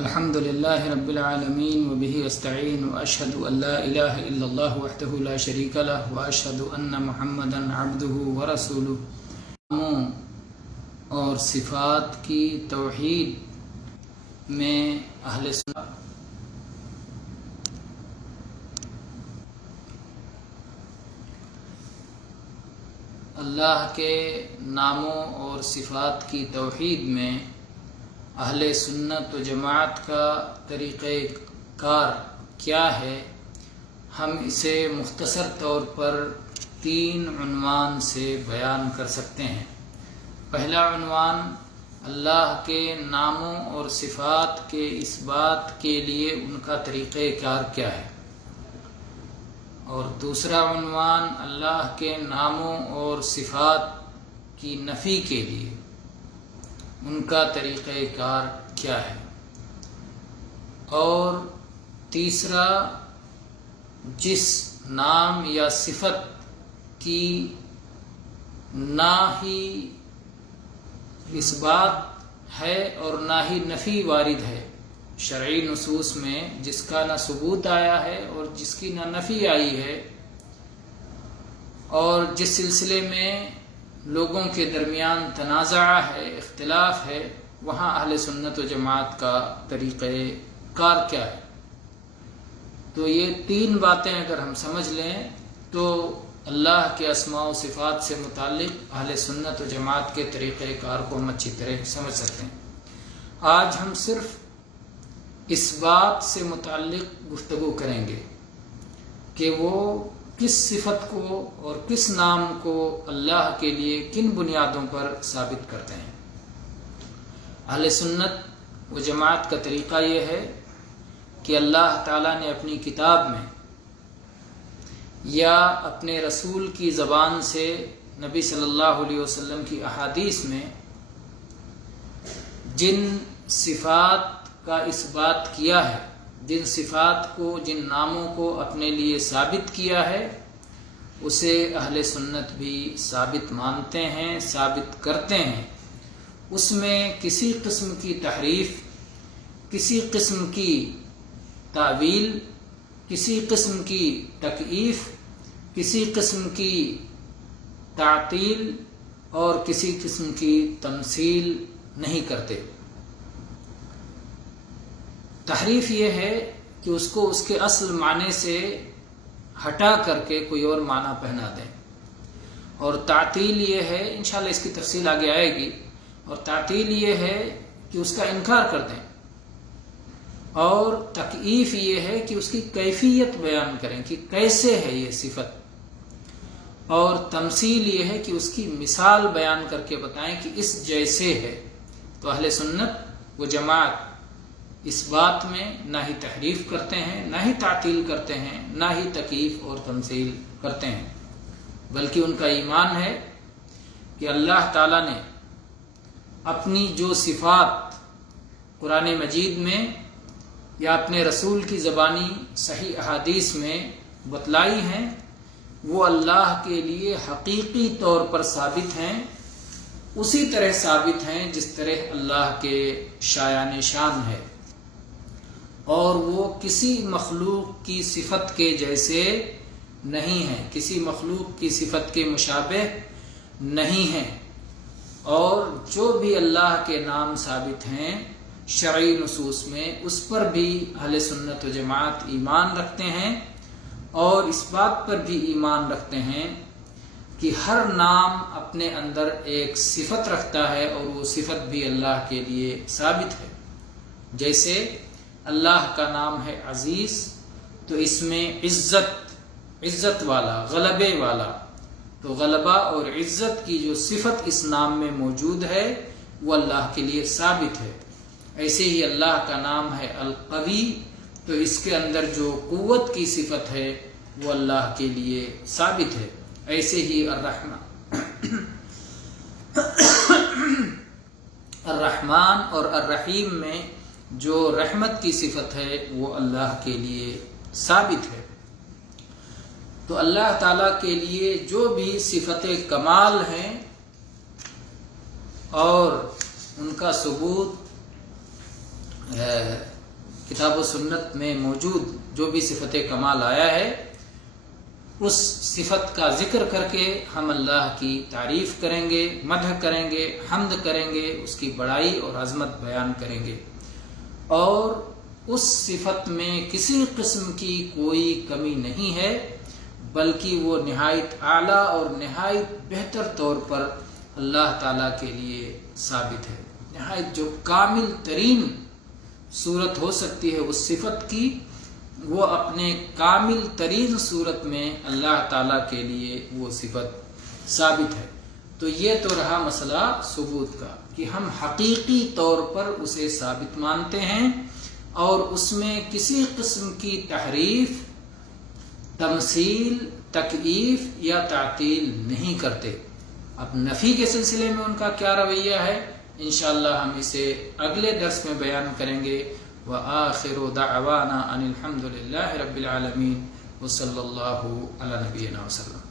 الحمد لله رب العالمين وبه استعين وأشهد أن لا إله إلا الله وحده لا شريك له وأشهد أن محمدا عبده ورسوله. اور صفات کی توحید میں اہل سنت اللہ کے ناموں اور صفات کی توحید میں اہل سنت و جماعت کا طریقہ کار کیا ہے، ہم اسے مختصر طور پر 3 عنوان سے بیان کر سکتے ہیں. پہلا عنوان اللہ کے ناموں اور صفات کے اس بات کے لیے ان کا طریقہ کار کیا ہے، اور دوسرا عنوان اللہ کے ناموں اور صفات کی نفی کے لیے ان کا طریقہ کار کیا ہے، اور تیسرا جس نام یا صفت کی نہ ہی اس بات ہے اور نہ ہی نفی وارد ہے شرعی نصوص میں، جس کا نہ ثبوت آیا ہے اور جس کی نہ نفی آئی ہے، اور جس سلسلے میں لوگوں کے درمیان تنازع ہے، اختلاف ہے، وہاں اہل سنت و جماعت کا طریقہ کار کیا ہے. تو یہ 3 باتیں اگر ہم سمجھ لیں تو اللہ کے اسماء و صفات سے متعلق اہل سنت و جماعت کے طریقہ کار کو ہم اچھی طرح سمجھ سکتے ہیں. آج ہم صرف اس بات سے متعلق گفتگو کریں گے کہ وہ کس صفت کو اور کس نام کو اللہ کے لیے کن بنیادوں پر ثابت کرتے ہیں. اہل سنت و جماعت کا طریقہ یہ ہے کہ اللہ تعالیٰ نے اپنی کتاب میں یا اپنے رسول کی زبان سے نبی صلی اللہ علیہ وسلم کی احادیث میں جن صفات کا اس بات کیا ہے، جن صفات کو، جن ناموں کو اپنے لیے ثابت کیا ہے، اسے اہل سنت بھی ثابت مانتے ہیں، ثابت کرتے ہیں. اس میں کسی قسم کی تحریف، کسی قسم کی تعویل، کسی قسم کی تکییف، کسی قسم کی تعطیل اور کسی قسم کی تمثیل نہیں کرتے. تحریف یہ ہے کہ اس کو اس کے اصل معنی سے ہٹا کر کے کوئی اور معنی پہنا دیں، اور تعطیل یہ ہے، انشاءاللہ اس کی تفصیل آگے آئے گی، اور تعطیل یہ ہے کہ اس کا انکار کر دیں، اور تکییف یہ ہے کہ اس کی کیفیت بیان کریں کہ کیسے ہے یہ صفت، اور تمثیل یہ ہے کہ اس کی مثال بیان کر کے بتائیں کہ اس جیسے ہے. تو اہل سنت و جماعت اس بات میں نہ ہی تحریف کرتے ہیں، نہ ہی تعطیل کرتے ہیں، نہ ہی تکییف اور تمثیل کرتے ہیں، بلکہ ان کا ایمان ہے کہ اللہ تعالیٰ نے اپنی جو صفات قرآن مجید میں یا اپنے رسول کی زبانی صحیح احادیث میں بتلائی ہیں، وہ اللہ کے لیے حقیقی طور پر ثابت ہیں، اسی طرح ثابت ہیں جس طرح اللہ کے شایان شان ہے، اور وہ کسی مخلوق کی صفت کے جیسے نہیں ہیں، کسی مخلوق کی صفت کے مشابہ نہیں ہیں. اور جو بھی اللہ کے نام ثابت ہیں شرعی نصوص میں، اس پر بھی اہل سنت و جماعت ایمان رکھتے ہیں، اور اس بات پر بھی ایمان رکھتے ہیں کہ ہر نام اپنے اندر ایک صفت رکھتا ہے، اور وہ صفت بھی اللہ کے لیے ثابت ہے. جیسے اللہ کا نام ہے عزیز، تو اس میں عزت والا، غلبے والا، تو غلبہ اور عزت کی جو صفت اس نام میں موجود ہے وہ اللہ کے لیے ثابت ہے. ایسے ہی اللہ کا نام ہے القوی، تو اس کے اندر جو قوت کی صفت ہے وہ اللہ کے لیے ثابت ہے. ایسے ہی الرحمن اور الرحیم میں جو رحمت کی صفت ہے وہ اللہ کے لیے ثابت ہے. تو اللہ تعالیٰ کے لیے جو بھی صفت کمال ہیں اور ان کا ثبوت کتاب و سنت میں موجود جو بھی صفت کمال آیا ہے اس صفت کا ذکر کر کے ہم اللہ کی تعریف کریں گے، مدح کریں گے، حمد کریں گے، اس کی بڑائی اور عظمت بیان کریں گے، اور اس صفت میں کسی قسم کی کوئی کمی نہیں ہے، بلکہ وہ نہایت اعلیٰ اور نہایت بہتر طور پر اللہ تعالیٰ کے لیے ثابت ہے۔ نہایت جو کامل ترین صورت ہو سکتی ہے اس صفت کی، وہ اپنے کامل ترین صورت میں اللہ تعالیٰ کے لیے وہ صفت ثابت ہے۔ تو یہ تو رہا مسئلہ ثبوت کا کہ ہم حقیقی طور پر اسے ثابت مانتے ہیں اور اس میں کسی قسم کی تحریف، تمثیل، تکییف یا تعطیل نہیں کرتے۔ اب نفی کے سلسلے میں ان کا کیا رویہ ہے، انشاءاللہ ہم اسے اگلے درس میں بیان کریں گے۔ وآخر دعوانا ان الحمد للہ رب العالمین وصلی اللہ علی نبینا وسلم۔